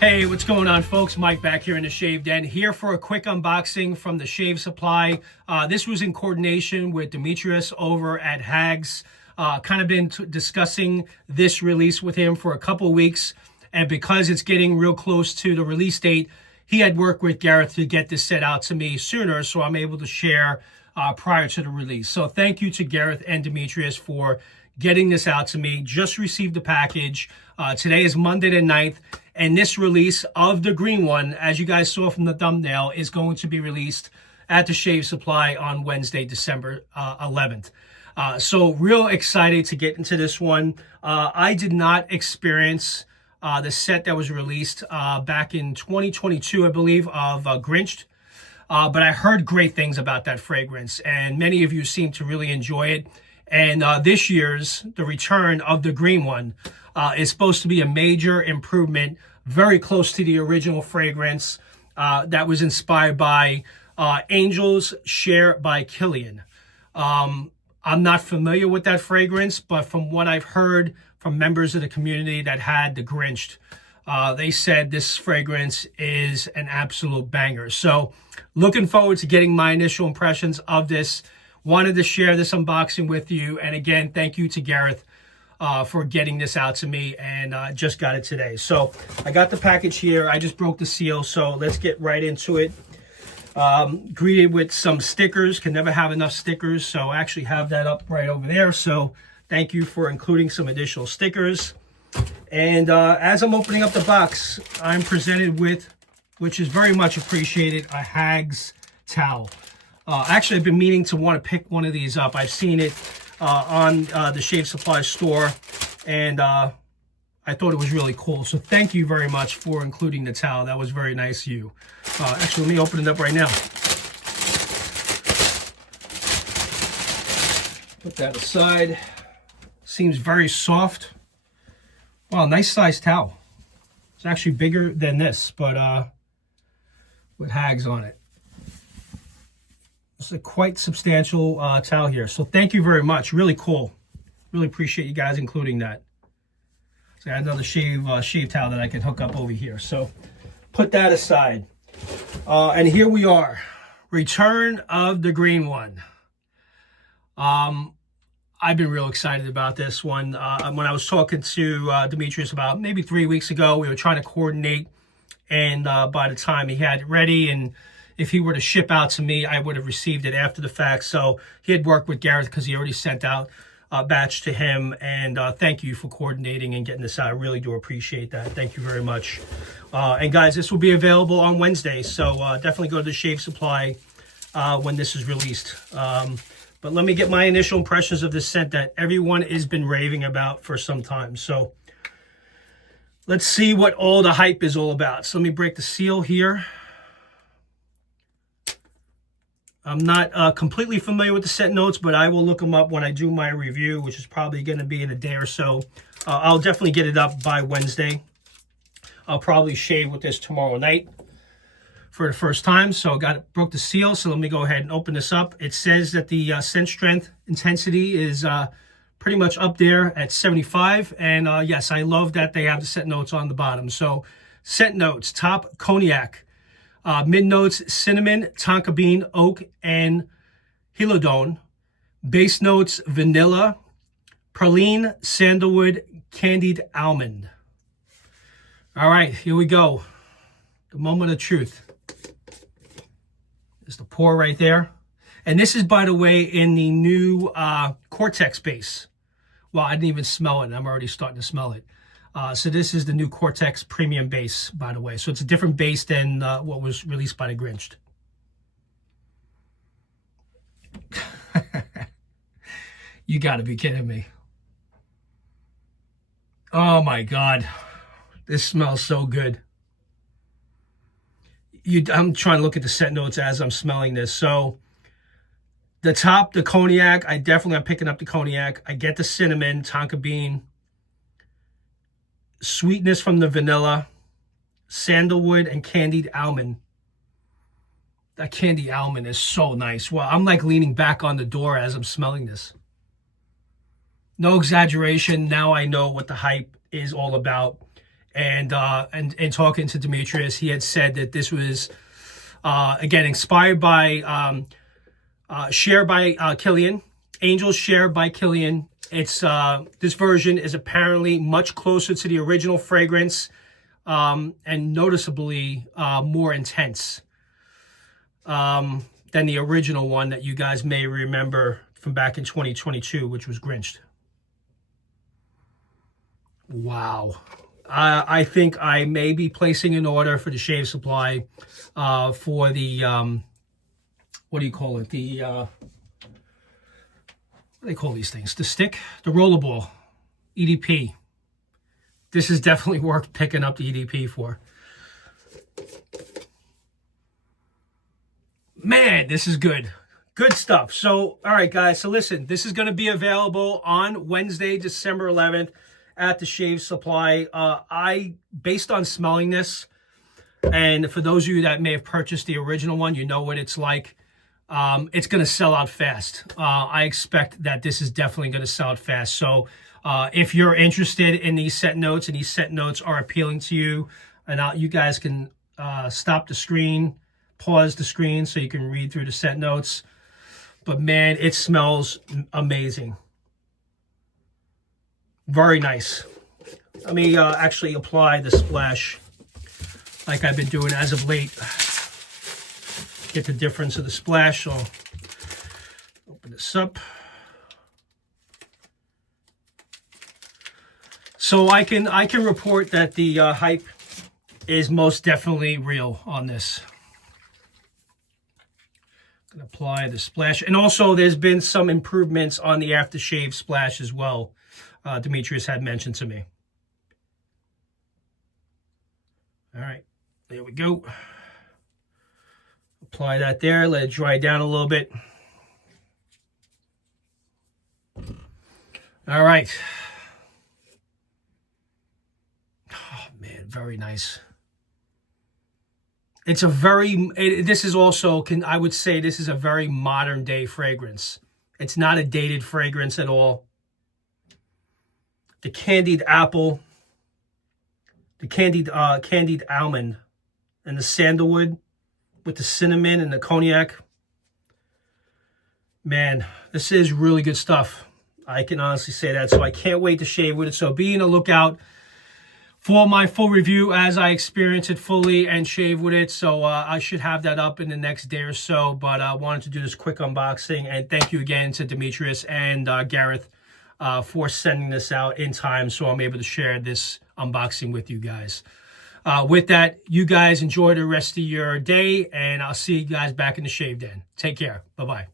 Hey, what's going on, folks? Mike back here in the Shave Den, here for a quick unboxing from the Shave Supply. This was in coordination with Demetrius over at HAGS. Kind of been discussing this release with him for a couple of weeks, and because it's getting real close to the release date, he had worked with Gareth to get this set out to me sooner, so I'm able to share prior to the release. So thank you to Gareth and Demetrius for getting this out to me. Just received the package. Today is Monday the 9th, and this release of the green one, as you guys saw from the thumbnail, is going to be released at the Shave Supply on Wednesday, December 11th. So real excited to get into this one. I did not experience the set that was released back in 2022, I believe, of Grinched. But I heard great things about that fragrance, and many of you seem to really enjoy it. And this year's, the return of the green one, is supposed to be a major improvement, very close to the original fragrance that was inspired by Angel's Share by Kilian. I'm not familiar with that fragrance, but from what I've heard from members of the community that had the Grinched, they said this fragrance is an absolute banger. So looking forward to getting my initial impressions of this. Wanted to share this unboxing with you. And again, thank you to Gareth for getting this out to me, and just got it today. So I got the package here. I just broke the seal, so let's get right into it. Greeted with some stickers. Can never have enough stickers, so I actually have that up right over there. So thank you for including some additional stickers. And as I'm opening up the box, I'm presented with, which is very much appreciated, a HAGS towel. Actually, I've been meaning to want to pick one of these up. I've seen it on the Shave Supply store, and I thought it was really cool. So thank you very much for including the towel. That was very nice of you. Actually, let me open it up right now. Put that aside. Seems very soft. Wow, nice size towel. It's actually bigger than this, but with HAGS on it. It's a quite substantial towel here. So thank you very much. Really cool. Really appreciate you guys including that. So I had another shave towel that I can hook up over here. So put that aside. And here we are. Return of the green one. I've been real excited about this one. When I was talking to Demetrius about maybe 3 weeks ago, we were trying to coordinate. And by the time he had it ready, and if he were to ship out to me, I would have received it after the fact. So he had worked with Gareth because he already sent out a batch to him. And thank you for coordinating and getting this out. I really do appreciate that. Thank you very much. And guys, this will be available on Wednesday. So definitely go to the Shave Supply when this is released. But let me get my initial impressions of this scent that everyone has been raving about for some time. So let's see what all the hype is all about. So let me break the seal here. I'm not completely familiar with the scent notes, but I will look them up when I do my review, which is probably going to be in a day or so. I'll definitely get it up by Wednesday. I'll probably shave with this tomorrow night for the first time. So broke the seal. So let me go ahead and open this up. It says that the scent strength intensity is pretty much up there at 75. And yes, I love that they have the scent notes on the bottom. So scent notes: top, cognac. Mid notes: cinnamon, tonka bean, oak, and helidone. Base notes: vanilla, praline, sandalwood, candied almond. All right, here we go. The moment of truth. There's the pour right there. And this is, by the way, in the new Cortex base. Well, I didn't even smell it, and I'm already starting to smell it. So this is the new Cortex Premium base, by the way. So it's a different base than what was released by the Grinched. You gotta be kidding me. Oh my God. This smells so good. I'm trying to look at the scent notes as I'm smelling this. So the top, the cognac, I definitely am picking up the cognac. I get the cinnamon, tonka bean, sweetness from the vanilla, sandalwood, and candied almond. That candied almond is so nice. Well, I'm like leaning back on the door as I'm smelling this. No exaggeration. Now I know what the hype is all about. And talking to Demetrius, he had said that this was again inspired by shared by Kilian, Angels shared by Kilian. It's this version is apparently much closer to the original fragrance, and noticeably more intense than the original one that you guys may remember from back in 2022, which was Grinched. Wow. I think I may be placing an order for the Shave Supply for the, what do you call it? The, what do they call these things? The stick? The rollerball. EDP. This is definitely worth picking up the EDP for. Man, this is good. Good stuff. So, all right, guys. So listen, this is going to be available on Wednesday, December 11th. At the Shave Supply. Based on smelling this, and for those of you that may have purchased the original one, you know what it's like. It's going to sell out fast. I expect that this is definitely going to sell out fast. So if you're interested in these scent notes and these scent notes are appealing to you, and you guys can stop the screen, pause the screen so you can read through the scent notes. But man, it smells amazing. Very nice. Let me actually apply the splash like I've been doing as of late. Get the difference of the splash. So open this up. So I can report that the hype is most definitely real on this. I'm gonna apply the splash, and also there's been some improvements on the aftershave splash as well. Demetrius had mentioned to me. All right, there we go. Apply that there, let it dry down a little bit. All right. Oh man, very nice. It's a this is also, I would say this is a very modern day fragrance. It's not a dated fragrance at all. The candied apple, the candied almond, and the sandalwood with the cinnamon and the cognac. Man, this is really good stuff. I can honestly say that. So I can't wait to shave with it. So be on the lookout for my full review as I experience it fully and shave with it. So I should have that up in the next day or so. But I wanted to do this quick unboxing. And thank you again to Demetrius and Gareth for sending this out in time so I'm able to share this unboxing with you guys. With that, you guys enjoy the rest of your day, and I'll see you guys back in the shave den. Take care. Bye-bye.